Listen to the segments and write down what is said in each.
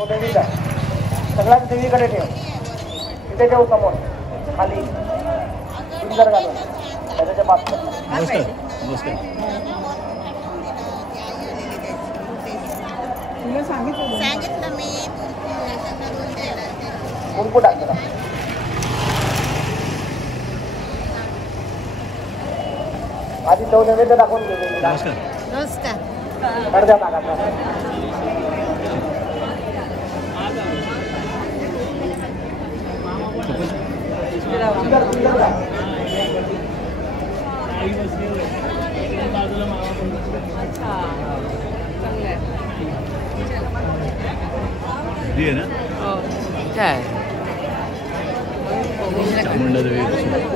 तो देवीचा सगळ्यात देवीकडे ठेव. तिथे ठेव समोर खाली सुंदर घालून त्याच्या पाच. नमस्कार नमस्कार. सांगितलं मी कुंकू टाक जरा. आधी तो नैवेद्य दाखवून घे. नमस्कार. नमस्कार. अर्ध्या भागाचा सुंदर सुंदर घाल. आहे ना चामुंडा देवी.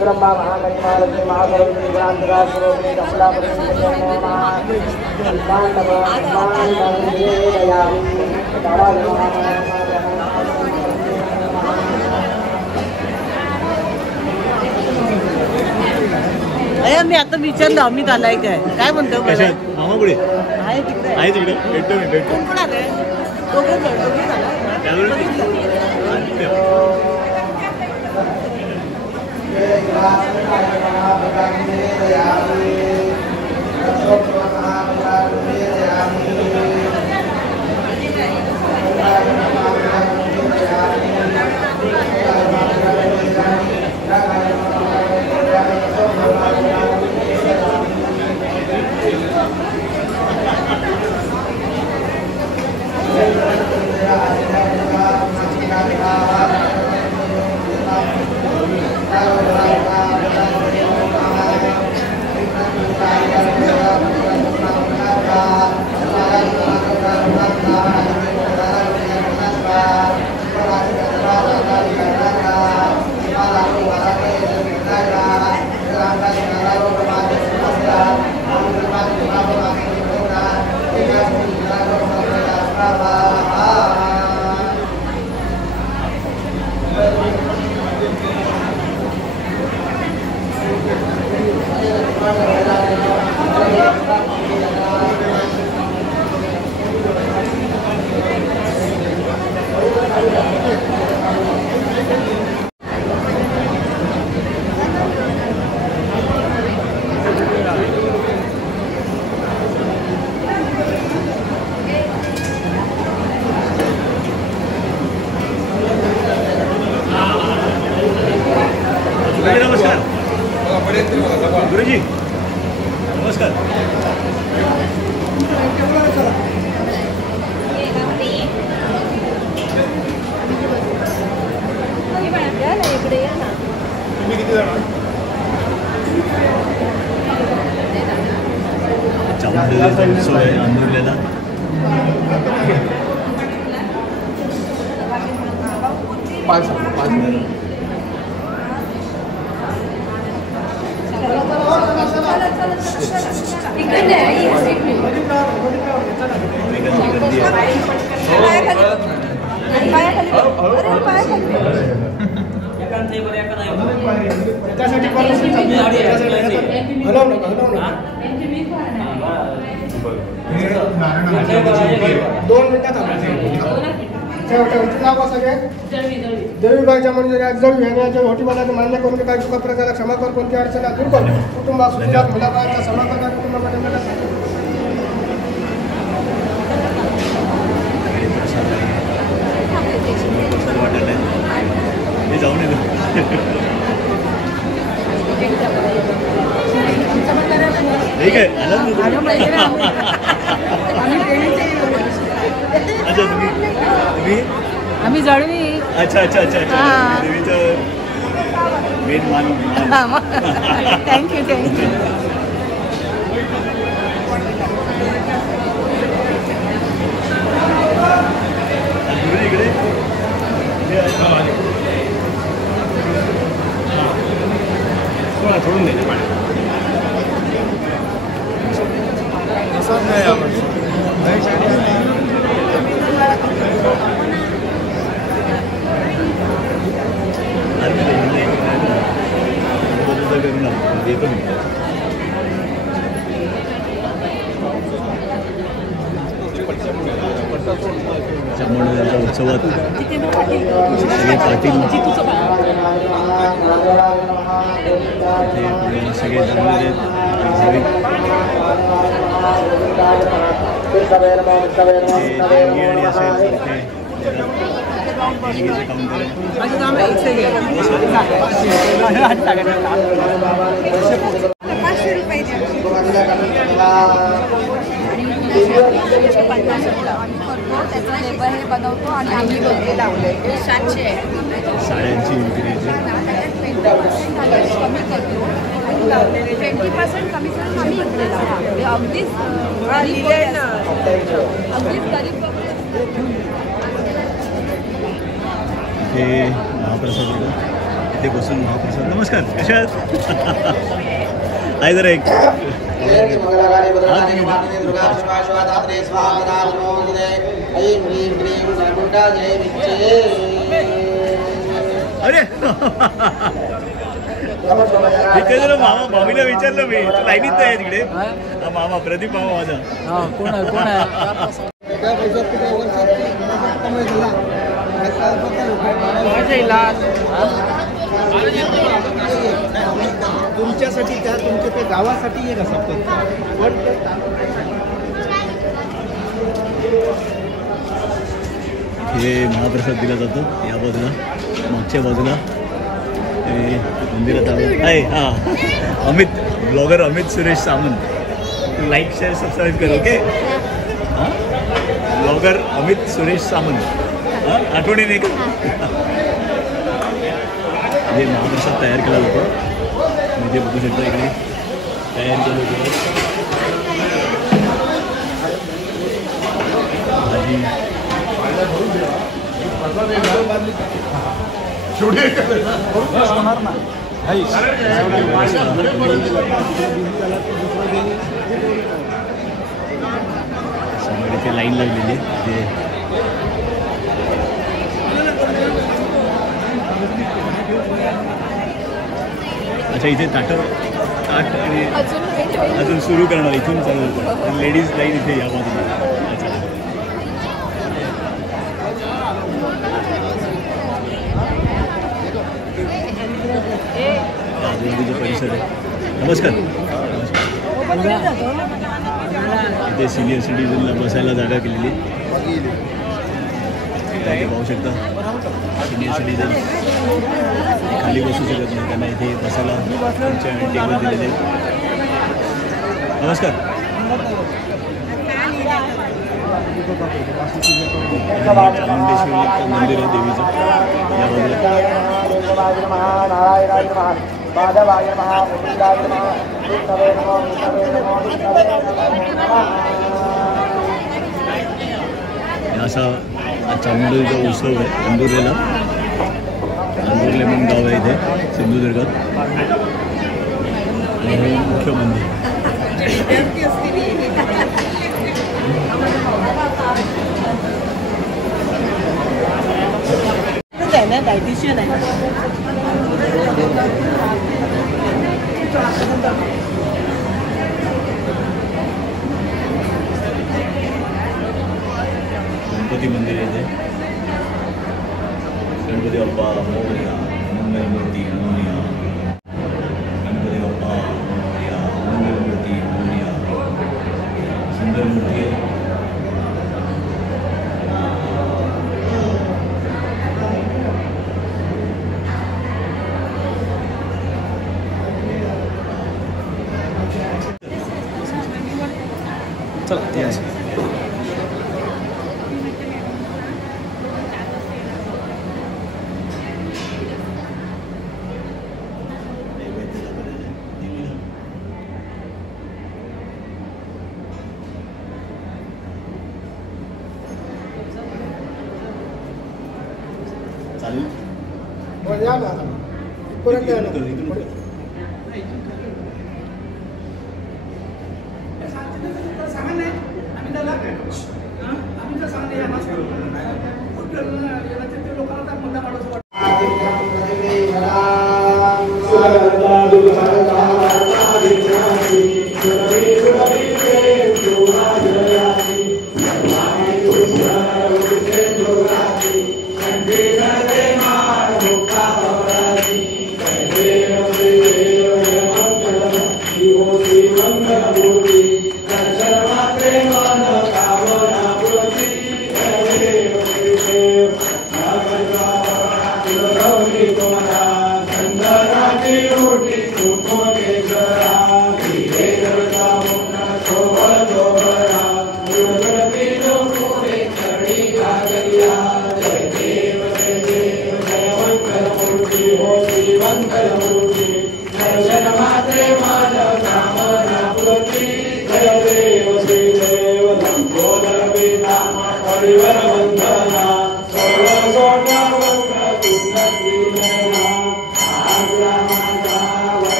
ब्रह्मा महागणिमा लक्ष्मी महागौरी ग्रांतरा सुरोग्नी कमलापरी अरे मी आता विचारलं अमित आलाय काय म्हणतो कशात मामा पुढे आहे तिकडे आहे तिकडे भेटतो मी भेटतो. कोण कोण आले दोघे गुरुजी नमस्कार. तुम्ही किती जण? चामुंडेचा उत्सव आहे अंदुरलेला. पाच दोन मिनिटात नाव सगळे देवीबाईच्या मंदिरात जळू येण्याच्या होटीमालाचे मान्य करून काही चुका प्रकाराला क्षमा कर, कोणती अडचण दूर कर, कुटुंबात सुखदायक मुलाबाळांचा समाधान कुटुंबामध्ये जाऊन येतो. ठीक आहे. अच्छा तुम्ही आम्ही जळवी. अच्छा अच्छा अच्छा अच्छा देवीचं मेन मान. Thank you thank you. इकडे सोडून दे येतो मी. त्यांच्या उत्सवात सगळे पाटील ते सगळे जमलेले आहेत भाविक. देणगी आणि असेल इथे देणगीचं काउंटर आहे. बनवतो आणि आम्ही लावलंय 700 आहे. साड्यांची विक्री आहे. कमी करतो 20% कमी करून आम्ही अगदीच गरीब हे महाप्रसाद होतं. इथे बसून महाप्रसाद. नमस्कार, कशा आहात? आहे जरा एक अरे इथे जरा मामा मामीला विचारलं मी लाईनीत आहे तिकडे. हा मामा प्रदीप मामा माझा. कोण आहे कोण आहे? तुमच्यासाठी त्या तुमच्या त्या गावासाठी एक असं हे महाप्रसाद दिला जातो. या बाजूला मागच्या बाजूला हे मंदिरात आहे. हां, Amit blogger Amit Suresh Samant. Like share subscribe कर. ओके. हां, ब्लॉगर अमित सुरेश सामंत. हां, आठवणीने का हे महाप्रसाद तयार केला जातो. म्हणजे बघू शकता इकडे तयार केलं होतं भाजी. समोर इथे लाईन लागलेली आहे. अच्छा, इथे ताट आणि अजून सुरू करणार. इथून चालू होतं. लेडीज लाईन इथे या बाजूला. अच्छा, आजूबाजूचा परिसर आहे. नमस्कार. इथे सिनियर सिटीजनला बसायला जागा केलेली. इथे पाहू शकता सिनियर सिटीजन खाली बसू शकत नाही. त्यांना इथे बसायला खुर्च्या आणि टेबल दिलेले. नमस्कार. चामुंडेश्वरी मंदिर आहे देवीचं. या असा चामुंडेचा उत्सव आहे अंदुर्लेला. अंदुर्ले म्हणून गाव आहे इथे सिंधुदुर्गात. हे मुख्य मंदिर. डायटिशियन आहे. गणपती मंदिर आहे. गणपती बाप्पा मोरया. मंगलमूर्ती मोरया. गणपती बाप्पा मोरया. मंगलमूर्ती मोरया. सुंदर मूर्ती आहे. चला ते आहे. चालेल. या ना परत या ना.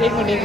एक मिनट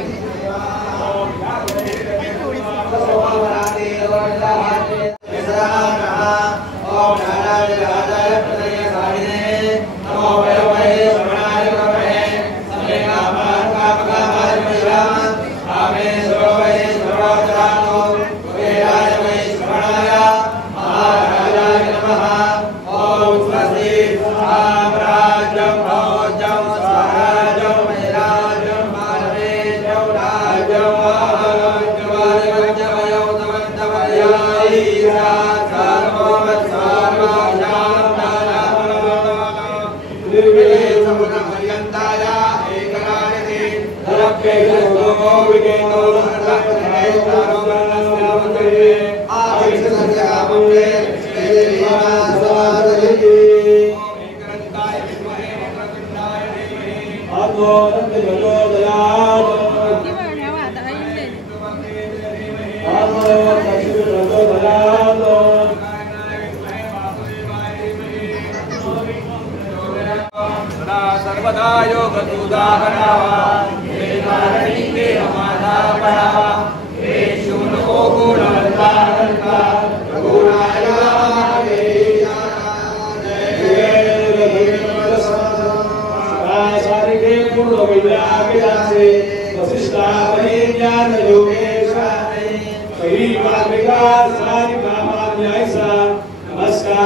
सर्वदा योग नमस्कार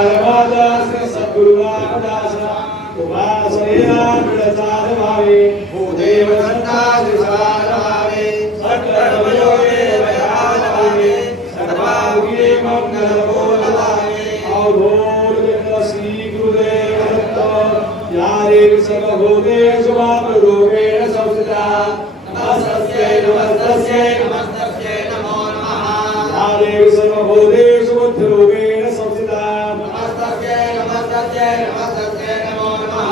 सद्गुरु रामदास उपासनेया विरचार भावे भूदेव संतासि सदाभावे सत्कर्मयोगे वयान भावे सर्वांगे मंगल बोधभावे अवधूत श्री गुरुदेव दत्त यारे सर्वभूतेषु रूपेण संस्थिता नमस्तस्यै नमस्तस्यै नमस्तस्यै नमो नमः यारे सर्वभूतेषु बुद्धिरूपेण संस्थिता नमस्तस्यै नमस्तस्यै नमस्तस्यै नमो नमः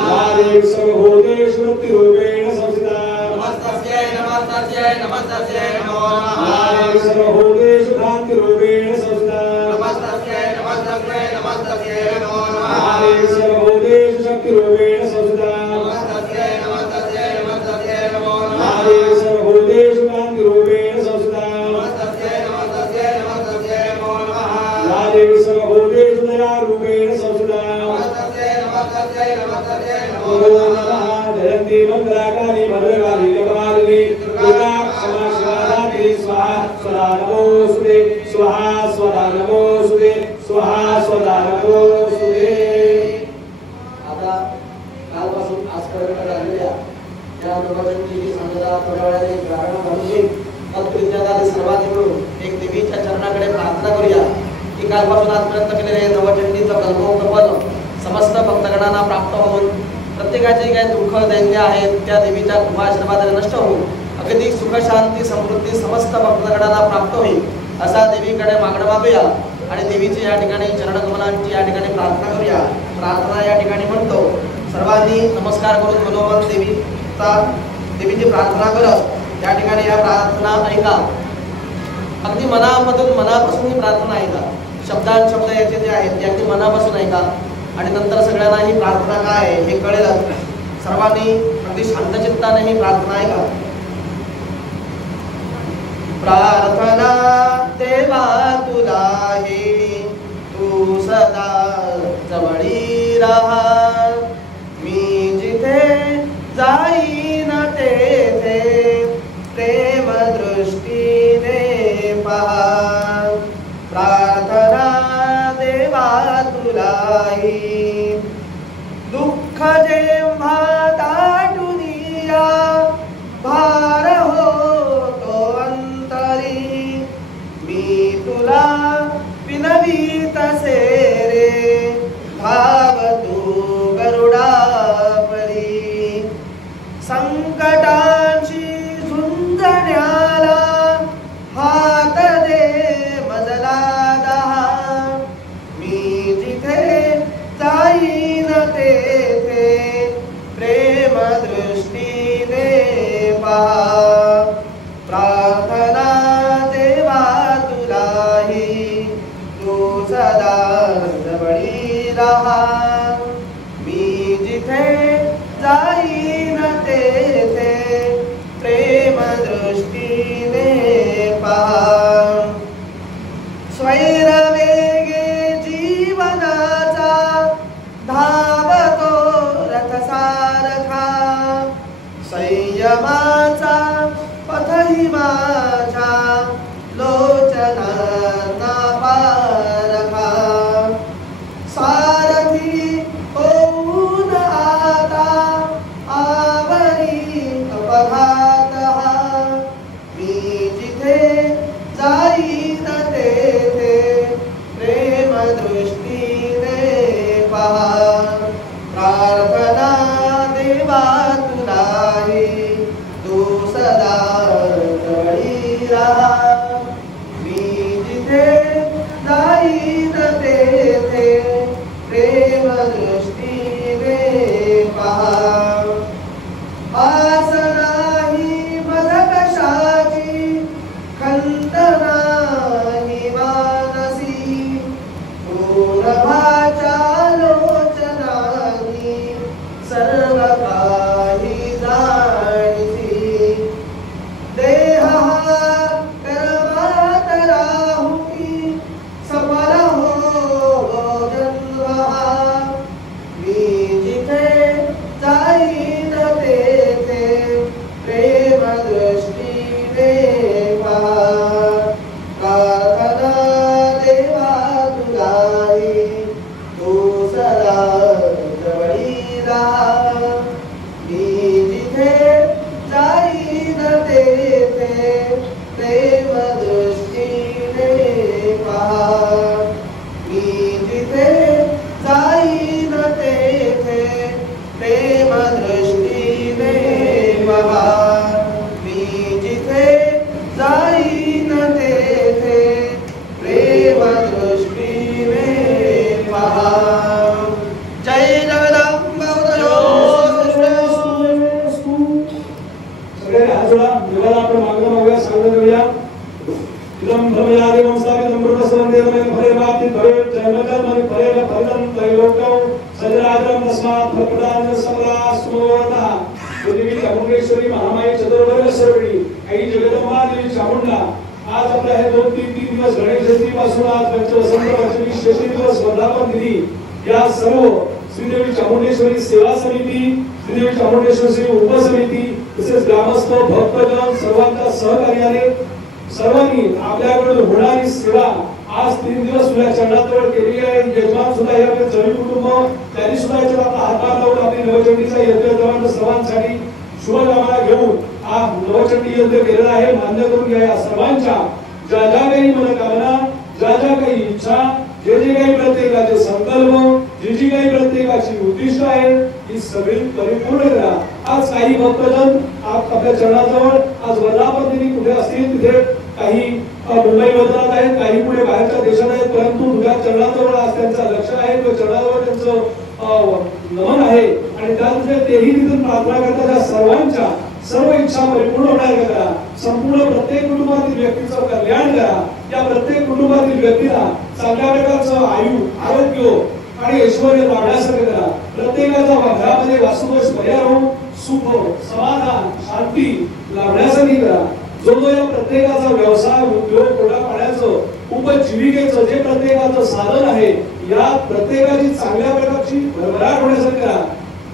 सर्वभूतेषु रूपेण संस्थिता नमस्तस्यै नमस्तस्यै नमस्तस्यै नमो नमः सर्वभूतेषु शान्तिरूपेण संस्थिता नमस्तस्यै नमस्तस्यै नमस्तस्यै नमो नमः सर्वभूतेषु शक्तिरूपेण संस्थिता नमस्तस्यै नमस्तस्यै नमस्तस्यै नमो नमः सर्वभूतेषु शान्तिरूपेण संस्थिता नमस्तस्यै नमस्तस्यै नमस्तस्यै नमो नमः सर्वभूतेषु दयारूपेण संस्थिता नमस्तस्यै नमस्तस्यै नमस्तस्यै नमो नमः जयन्ती मंगलाकाली भद्रकाली कपालिनी दुर्गा क्षमा शिवाधात्री स्वाहा स्वधा नमोस्तुते स्वाहा स्वधा नमोस्तुते स्वाहा स्वधा नमोस्तुते. आता कालपासून आजपर्यंत झालेल्या या नवचंडी सांगता थोड्या ग्रहण घालून तत्विद्यादादी सर्वांनी मिळून एक देवीच्या चरणाकडे प्रार्थना करूया की कालपासून आजपर्यंत केलेले नवचंडीचं कल्पोकपल समस्त भक्तगणांना प्राप्त होऊन प्रत्येकाचे काही दुःख दैन्य आहेत त्या देवीच्या कृपाशीर्वादाने नष्ट होऊन अगदी सुख शांती समृद्धी समस्त भक्तगणांना प्राप्त होईल असा देवीकडे मागणं मागूया आणि देवीची या ठिकाणी चरणकमलांची या ठिकाणी प्रार्थना करूया. प्रार्थना या ठिकाणी म्हणतो सर्वांनी नमस्कार करून मनोमन देवीची प्रार्थना करत या ठिकाणी या प्रार्थना ऐका. अगदी मनापासून ही प्रार्थना ऐका. शब्द याचे जे आहेत ते अगदी मनापासून ऐका आणि नंतर सगळ्यांना ही प्रार्थना काय आहे हे कळेलच. सर्वांनी अगदी शांतचित्ताने ही प्रार्थना ऐका. प्रार्थना देवा तुला हे तू सदा जवळी राहा. मी जिथे जाईन तेथे प्रेम दृष्टीने पहा. प्रार्थना देवा तुला हे दुःख जेव्हा दाटून या भार होतो अंतरी. मी तुला विनवीत से रे भाव तू गरुडा परी. संकटांशी झुंजण्याला हात दे मजला दहा. मी जिथे जाईन तेथे प्रेम दृष्टीने पहा. प्रार्थना देवा तुला ही तू सदा जवळी राहा. मी जिथे जाईन तेथे प्रेम दृष्टीने पहा. स्वैर वेगे जीवनाचा धावतो रथ सारखा. संयमाचा पथही माझ्या लोचनांना पारखा. सारथी होऊन आता आवरी अपघात हा. मी जिथे जाईन तेथे प्रेम दृष्टीने पहा. प्रार्थना देवा तुला ही तू सदा जवळी राहा. मी जिथे जाईन तेथे प्रेम दृष्टीने पहा. आस नाही मज कशाची खंत नाही मानसी. पूर्णभाच्या लोचनानी सर्व काही जाणीसी. देह हा कर्मात राहुकी सफल हो जन्म हा. मी जिथे जाईन तेथे प्रेम दृष्टीने पहा. प्रार्थना देवा तुला ही तू सदा जवळी राहा. मी जिथे जाईन तेथे प्रेम दृष्टीने पहा. मी जिथे जाईन तेथे प्रेम दृष्टीने पहा. मी जिथे जाईन तेथे प्रेम दृष्टीने पहा. जय जगदंबा सगळ्यांनी हात जोडा. देवाला आपण मागणं मागूया, सांगणं करूया. इदं ब्रह्मयादिवं स्थापितं ब्रह्मसंदेवमेव फलेवाप्ति भवेत्. जन्मकर्मणि फलेन फलितं त्रैलोक्यं सजराजं तस्मात् फलप्रदानं सकला सुमोहतः. देवी चामुंडेश्वरी महामाई चतुर्वर्ग सर्वणी आई जगदंबा देवी चामुंडा आज आपल्या हे 2-3 दिवस गणेश जयंतीपासून आज पंचवसंत पंचमी शेषी दिवस वर्धापन दिनी या सर्व श्रीदेवी चामुंडेश्वरी सेवा समिती, श्रीदेवी चामुंडेश्वरी उपसमिती तसेच ग्रामस्थ भक्तजन सर्वांच्या सहकार्याने सर्वांनी आपल्याकडून होणारी सेवा आज 3 दिवस तुझ्या चरणाजवळ केलेली आहे. यजमान सुद्धा हे आपले जैन कुटुंब त्यांनी सुद्धा याच्यात आपला हातभार लावून आपली नवचंडीचा यज्ञ सर्वांसाठी शुभकामना घेऊन हा नवचंडी यज्ञ केलेला आहे. मान्य करून घ्या या सर्वांच्या ज्या ज्या काही मनोकामना, ज्या ज्या काही इच्छा, जे जे काही प्रत्येकाचे संकल्प, जी जी काही प्रत्येकाची उद्दिष्ट आहे ही सगळी परिपूर्ण करा. आज काही भक्तजन आपल्या चरणाजवळ आज वर्धापन कुठे असतील तिथे काही मुंबई वदरात आहेत, काही पुढे बाहेरच्या देशात आहेत, परंतु तुझ्या चरणाजवळ आज त्यांचं लक्ष आहे, तो चरणाजवळ त्यांचं नमन आहे आणि त्यामुळे तेही तिथून प्रार्थना करतात त्या सर्वांच्या सर्व इच्छा परिपूर्ण होण्याकरता करा. संपूर्ण प्रत्येक कुटुंबातील व्यक्तीचं कल्याण करा. या प्रत्येक कुटुंबातील व्यक्तीला चांगल्या प्रकारचं आरोग्य आणि ऐश्वर्य लाभण्यासाठी करा. प्रत्येकाच्या घरामध्ये वास्तुदोष परिहार सुख, समाधान, शांती लाभण्यासाठी करा. जो जो या प्रत्येकाचा व्यवसाय, उद्योग, पोटा पाण्याचं उपजीविकेचं जे प्रत्येकाचं साधन आहे या प्रत्येकाची चांगल्या प्रकारची भरभराट होण्यासाठी करा.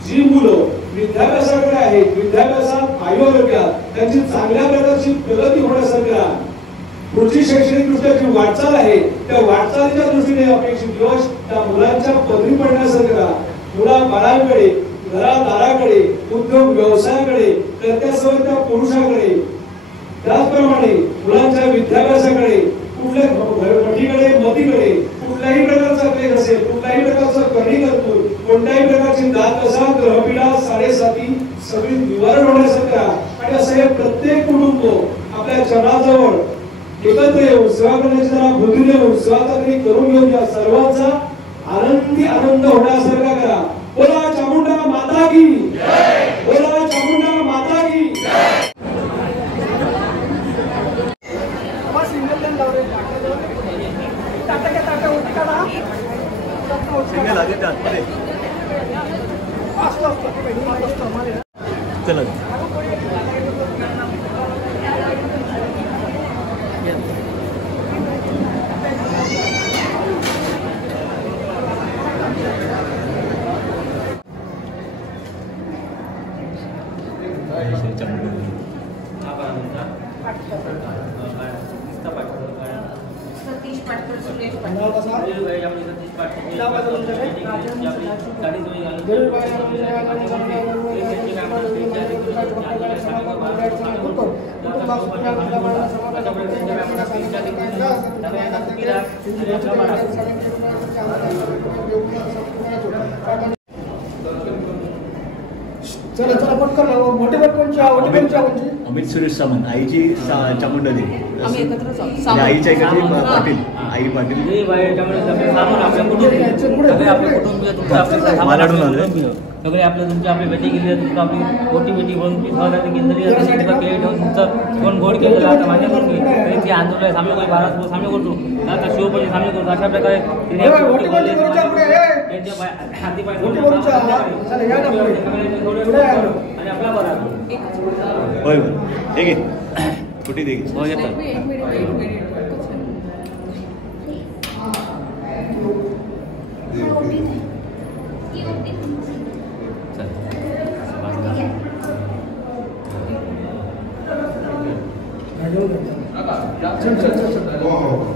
जी मुलं विद्याभ्यासाकडे आहेत, विद्याभ्यासात आयुर्वेदात त्यांची चांगल्या प्रकारची प्रगती होण्यासाठी करा. पुढची शैक्षणिक दृष्ट्या जी वाटचाल आहे त्या वाटचालीच्या दृष्टीने अपेक्षित दिवस त्या मुलांच्या पदरी पडण्यासाठी करा. मुला बाळांकडे, घरादाराकडे, उद्योग व्यवसायाकडे, कर्त्यासह त्या पुरुषाकडे, त्याचप्रमाणे मुलांच्या विद्याभ्यासाकडे, कुठल्या मठीकडे, मतीकडे कुठल्याही प्रकारचा क्लेश असेल, कुठल्याही प्रकारचा करणी कर्तृ, कोणत्याही प्रकारची दात कसा, ग्रहपीडा, साडेसाती सगळी निवारण होण्यासाठी करा. आणि असं हे प्रत्येक कुटुंब आपल्या चरणाजवळ एकत्र येऊन सेवा करण्याची जरा बुद्धी देऊन सेवा करून घेऊन या सर्वांचा आनंदी आनंद होण्यासारखा करा. बोला चामुंडा माता की जय, बोला चामुंडा माता की जय. चला सतीश पाटकर, सुरेश नाव कसं? सतीश चला चला पटकन मोठे कोणच्या अमित सुरेश सामंत, आईची चामुंडा देवी, आम्ही एकत्रच आहोत. आईच्या इकडे पाटील, आई पाटील. मालाडून आलोय. सगळे आपलं तुमची आपली भेटी केली, तुमचं आपली मोठी भेटी म्हणून तुम्ही सहकार्य केंद्रीय तुमचं कोण गोड केलेलं आता मान्य करून घे. ते आंदोलन सामने कोणी भारत सामने करतो आता शिवपणी सामने करतो. अशा प्रकारे तिने आणि आपला बरा होय होय ठीक आहे. कुठे दे एक मिनिट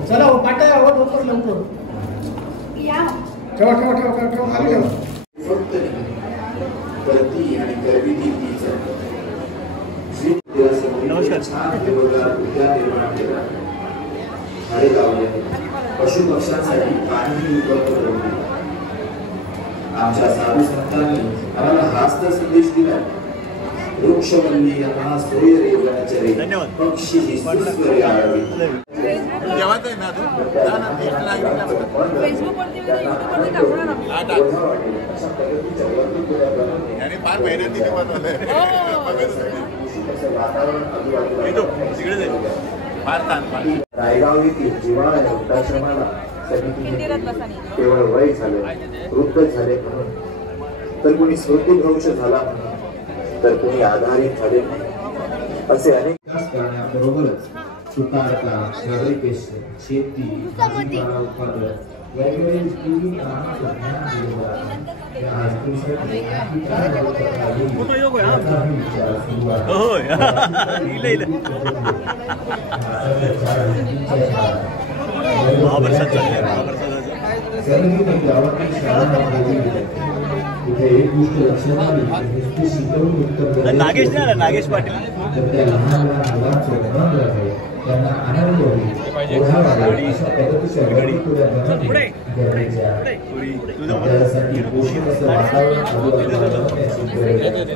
चला हो पाट्या लवकर लवकर ठेवा ठेवा ठेवा ठेवा खाली ठेवा. पशु पक्ष्यांसाठी पाणी उपलब्ध. आमच्या साधू संतांनी आम्हाला हाच तर संदेश दिला. वृक्षवल्ली यांना सूर्य रेवण्याचे धन्यवाद. पक्षी ही सुस्वरी आळवी. फेसबुकवरती युट्यूबवरती टाकणार आम्ही. फार मेहनतीने रायगाव येथील जिवाळा वृद्धाश्रमाला समितीने केवळ वय झाले, वृद्ध झाले म्हणून, तर कोणी स्मृतिभ्रंश झाला म्हणून, तर कोणी आधारित झाले नाही, असे अनेक करण्याबरोबरच सुतारता, शहरीपेश, शेती, भाजीपाला उत्पादन वेगवेगळे उपयोगी कामाचं ज्ञान दिलं जातं. या हस्तीसाठी महाप्रसाद चालले, महाप्रसादाचं इथे एक गोष्ट लक्षात आली नुसती शिकवून उत्तर नागेश नाही आला, नागेश पाटील. तर त्या लहान लहान मुलांचं मन राहे, त्यांना आनंद होईल, ओढावावे अशा पद्धतीच्या वर्गीकरण बनवणे गरजेचे आहे. त्यासाठी पोषक असं वातावरण आजूबाजूला बनवण्याची गरज आहे.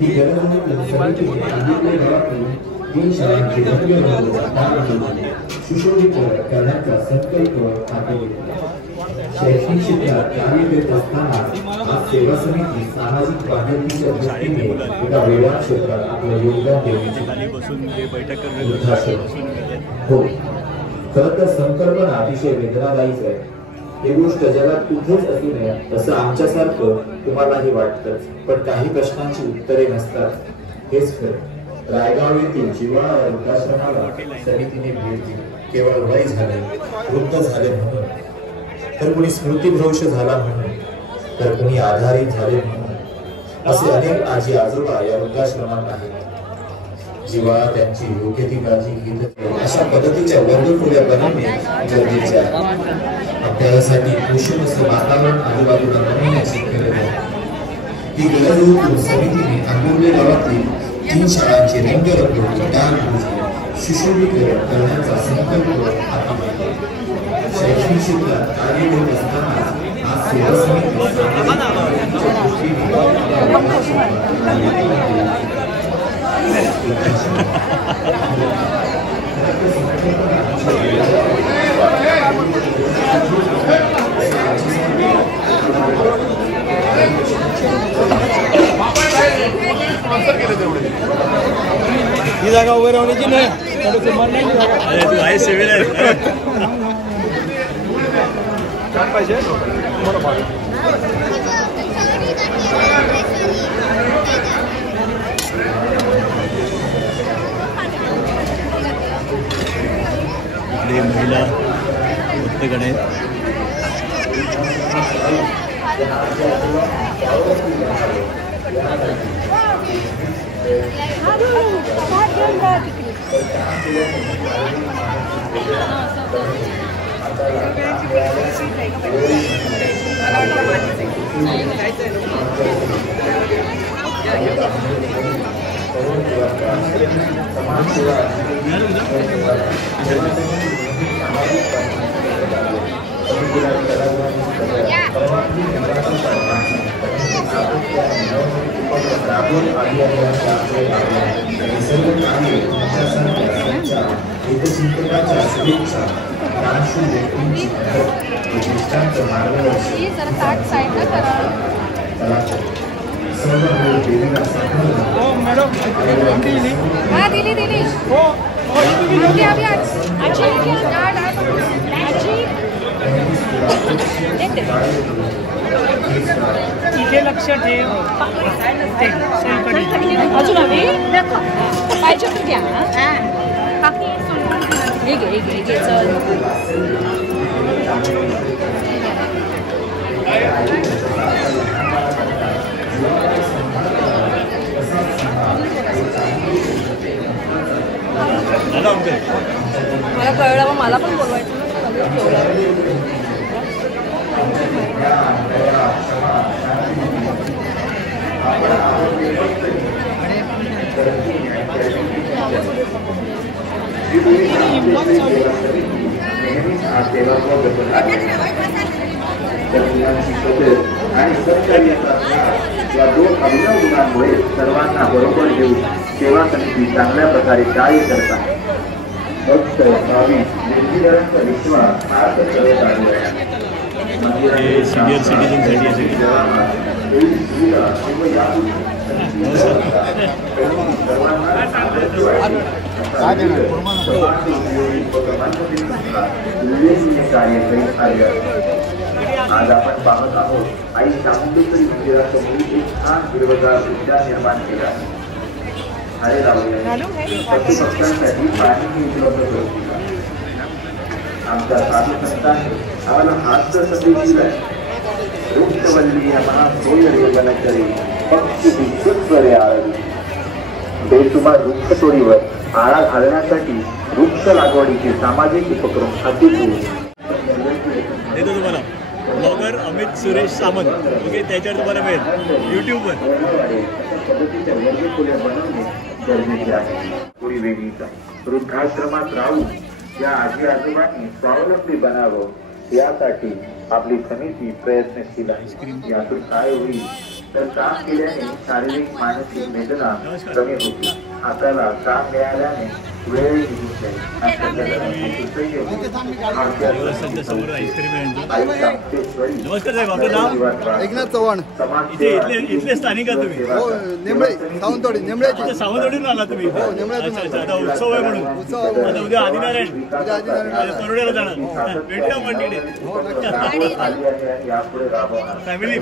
ही गरज म्हणून समितीने आंबेडकर गावातून 3 शाळांची भव्य सुशोभीकरण करण्याचा संकल्प हाती घेतला. शैक्षणिक क्षेत्रात कार्य करत असताना आज सेवा समिती सामाजिक बांधिलकीच्या दृष्टीने एका वेगळ्या क्षेत्रात आपलं योगदान देण्याची हो. खरं तर संकल्पना अतिशय वेदनादायीच आहे. ही गोष्ट जगात कुठेच असू नये असं आमच्यासारखं तुम्हालाही वाटतं, पण काही प्रश्नांची उत्तरे नसतात. हेच खरं. रायगाव येथील जिव्हाळा वृद्धाश्रमाला समितीने भेट दिली. केवळ वय झाले, वृद्ध झाले म्हणून, तर कुणी स्मृतिभ्रंश झाला म्हणून, तर कुणी आधारित झाले म्हणून असे अनेक आजी आजोबा या वृद्धाश्रमात आहेत. जिव्हाळा त्यांची योग्य ती काळजी घेत अशा पद्धतीच्या वर्गखोल्या बनवणे गरजेचे आहे. आपल्यासाठी पोषण असं वातावरण आजूबाजूला बनवण्याची गरज आहे. ही गरज ओळखून समितीने आंबोर्ले गावातील 3 शाळांचे रंगरंगोटी सुशोभीकरण करण्याचा संकल्प हाती घेतला. शैक्षणिक क्षेत्रात कार्य करत असताना आज सेवा समिती ही जागा उभे राहण्याची नाही. तू आहे सेवेला पाहिजे महिला भक्तगण इथे लक्ष ठेव. अजून हवी पाहिजे तर घ्या. हे घे हे घे चल. मला कळलं, मग मला पण बोलवायचं आणि सरकारी या 2 अभिनव गुणांमुळे सर्वांना बरोबर घेऊन सेवा समिती चांगल्या प्रकारे कार्य करतात. भक्त भाविक देणगीदारांचा विश्वास फार सर्व चालू आहे. सिनियर सिटीजनसाठी आज आपण पाहत आहोत आई चामुंडेश्वरी मंदिरासमोर एक छान हिरवगार उद्यान निर्माण केला. झाडे लावले, पशुपक्ष्यांसाठी पाणी उपलब्ध करून दिला. आमच्या साधू संतांनी आम्हाला हात तर संदेश दिलाय. वृक्षवल्ली महासोयरेवनकरी पक्षी विद्युत्वरे आळवी. बेसुमार वृक्षतोडीवर आळा घालण्यासाठी वृक्ष लागवडीचे सामाजिक उपक्रम हाती घेऊन देतो तुम्हाला. ब्लॉगर अमित सुरेश सामंत. ओके, त्याच्यावर तुम्हाला मिळेल यूट्यूबवर. पद्धतीच्या वर्ग खोल्या बनवणे गरजेचे आहे. पुढी वेगळीच आहे. वृद्धाश्रमात राहून या आजी आजोबांनी स्वावलंबी बनावं यासाठी आपली समिती प्रयत्नशील आहे. यातून काय होईल तर काम केल्याने शारीरिक मानसिक वेदना कमी होती. हाताला काम मिळाल्याने वेळही निघून जाईल. नमस्कार साहेब, आपलं नाव? एकनाथ चव्हाण. इथले स्थानिक आहात तुम्ही? हो, नेमळे सावंतवाडी. नेमळ्याची. सावंतवाडीतून आला तुम्ही? हो, नेमळ्यातून. अच्छा, आता उत्सव आहे म्हणून. आता उद्या आदिनारायण तरुणाला जाणार. भेटूया आपण तिकडे. फॅमिली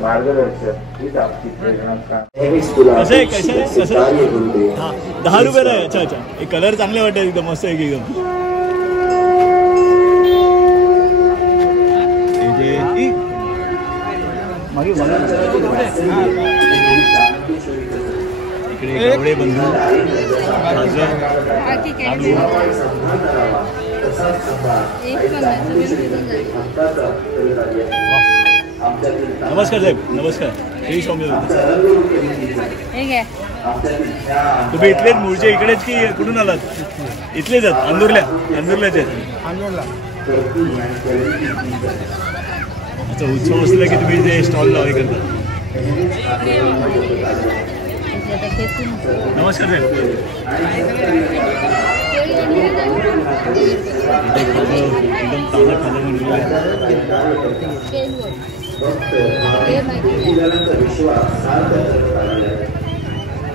मार्गदर्शन 10 रुपयाला आहे. अच्छा अच्छा, हे कलर चांगले वाटतात एकदम मस्त आहे एकदम. इकडे गवडे बंधू नमस्कार साहेब. नमस्कार. हे स्वामी तुम्ही इथलेच मूळचे इकडेच की कुठून आलात? इथलेच आहेत. अंदुरल्याच आहेत. अच्छा, उत्सव असला की तुम्ही ते स्टॉल लावाय करता. नमस्कार साहेब. एकदम ताजा खाजा बनलेलं आहे.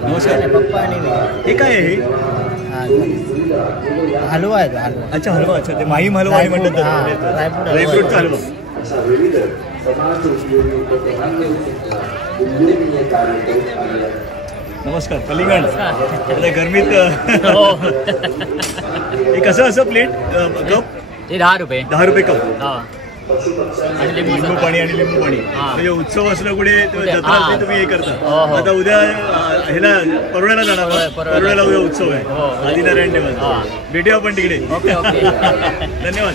नमस्कार. हे काय आहे? हलवा आहे. हलवा. अच्छा, हलवा. अच्छा, ते माहीम हलवा आहे म्हणतात. ड्रायफ्रूटचा हलवा. नमस्कार. कलिंगड. आता गरमीत हे कसं असं प्लेट कप? ते 10 रुपये. 10 रुपये कप. लिंबू पाणी आणि लिंबू पाणी. म्हणजे उत्सव असलं कुठे जत्रा असते तुम्ही हे करता. आता उद्या ह्याला परोळ्याला जाणार. परोळ्याला उद्या उत्सव आहे आदिनारायण देवाचा. भेटूया आपण तिकडे. धन्यवाद.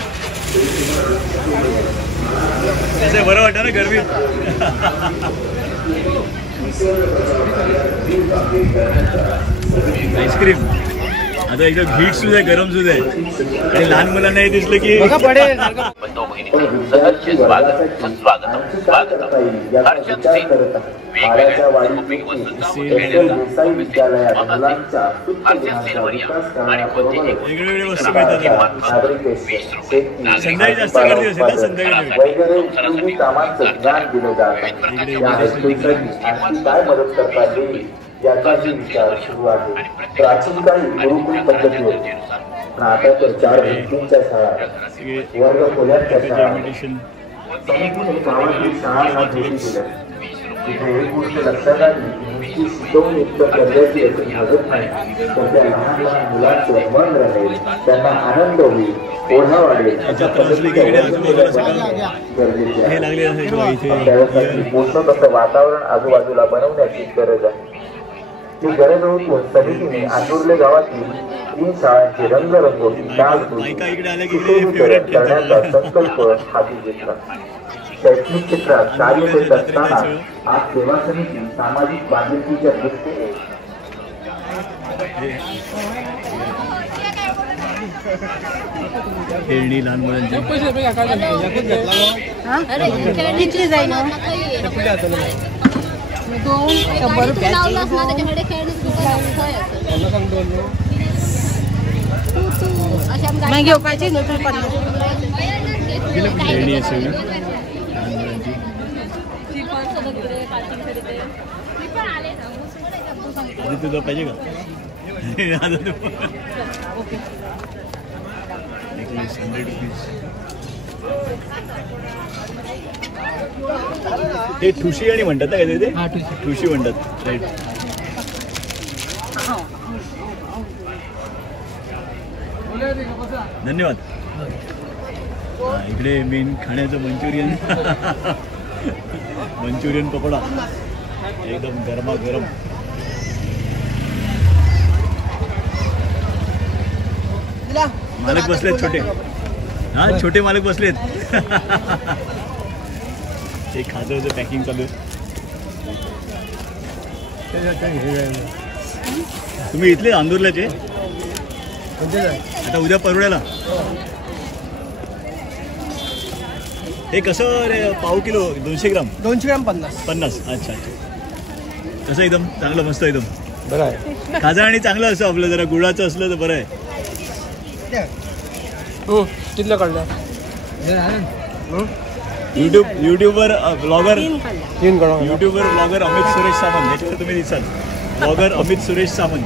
कसं बरं वाटतं ना गरमीत. आईस्क्रीम आता एकदम हीट सुद्धा आहे, गरम सुद्धा आहे. आणि लहान मुलांना हे दिसलं की वेगवेगळे वस्तू मिळतात. संध्याकाळी जास्त गर्दी असेल ना. संध्याकाळी याचाही विचार सुरू आहे. प्राचीन काळी गुरुकुल पद्धती होती. आता तर 4 भिंतींच्या शाळा, वर्ग खोल्यांच्या शाळा, समितीने गावातील शाळांना भेटी दिल्या. तिथे एक गोष्ट लक्षात आली की शिकवणी इतकं गरजेची भागत नाही, तर त्या लहान लहान मुलांचं मन राहील, त्यांना आनंद होईल, ओढा वाढेल अशा पद्धतीने गरजेचे आहे. त्यासाठी पोषक असं वातावरण आजूबाजूला बनवण्याची गरज आहे. ही गरज ओळखून समितीने आंदुर्ले गावातील 3 शाळांची रंगरंगोटी करण्याचा संकल्प हाती घेतला. शैक्षणिक क्षेत्रात कार्य करीत असताना आज सेवा समिती सामाजिक बांधिलकीच्या दृष्टीने खेळणी लहान मुलांची खेळणी आहे सगळी लहान मुलांची. आधी तुझं पाहिजे का? ते ठुशी आणि म्हणतात ना काय ते? ठुशी म्हणतात. राईट. धन्यवाद. इकडे मेन खाण्याचं मंचुरियन पकोडा एकदम गरमागरम. मालक बसलेत छोटे. हा छोटे मालक बसलेत. ते खाजरचं पॅकिंग चालू आहे. तुम्ही इथले अंदुरल्याचे आता उद्या परवड्याला. हे कसं रे पाव किलो 200 ग्राम 200 ग्राम 50. अच्छा. कसं एकदम चांगलं मस्त एकदम बरं आहे. खाजा आणि चांगलं असं आपलं जरा गुळाचं असलं तर बरं आहे. कितलं काढलं युट्यूबवर ब्लॉगर युट्यूबवर ब्लॉगर अमित सुरेश सामंत याच्यावर तुम्ही दिसाल. ब्लॉगर अमित सुरेश सामंत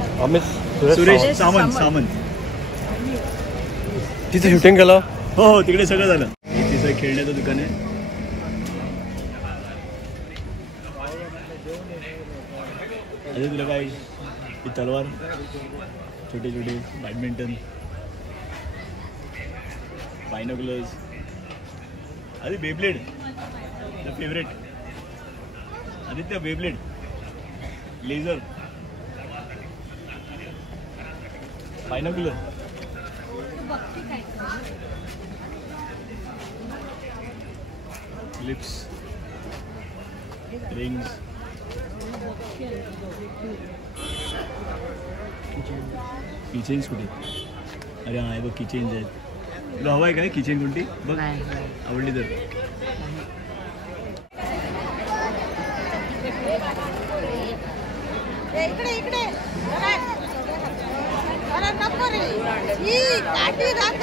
तिथे शूटिंग केलं. हो तिकडे सगळं झालं. तिचं खेळण्याचं दुकान आहे. अरे तुला काय ही तलवार छोटे बॅडमिंटन बायनोक्युलर्स. अरे Beyblade the favourite Aditya. Beyblade laser binocular. Clips rings. Keychains कुठे. अरे हा बघ किचेन्स आहेत. तुला हवा आहे काय किचेन कोणती बघ. आवडली तर इकडे नको रे ही काठी राहत